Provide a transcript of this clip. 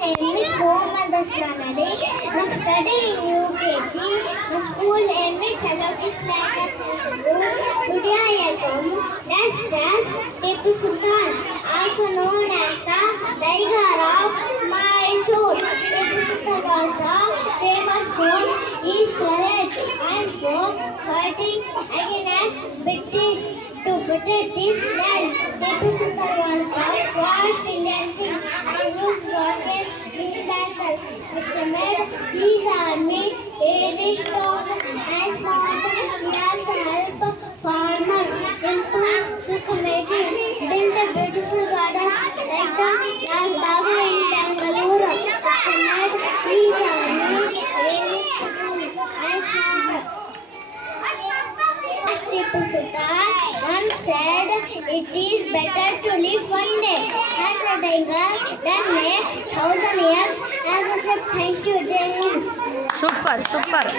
name is Mohammad Aslanali. I'm studying UKG. My school name is Salok Islam Institute. Today I am from that's Tipu Sultan, also known as the Tiger of Mysore. Tipu Sultan was the famous for his courage and for fighting against British to protect his land. Tipu Sultan was the first Indian king to use rockets in battles, which made his army very strong and smart. He also helped farmers improve security, build a beautiful gardens like the Lal Bagh in Bangalore, which made his army very strong and smart. Tipu Sultan once said, "It is better to live one day as a tiger than 1,000 years as a sheep." Thank you, Jai Hind. Super super.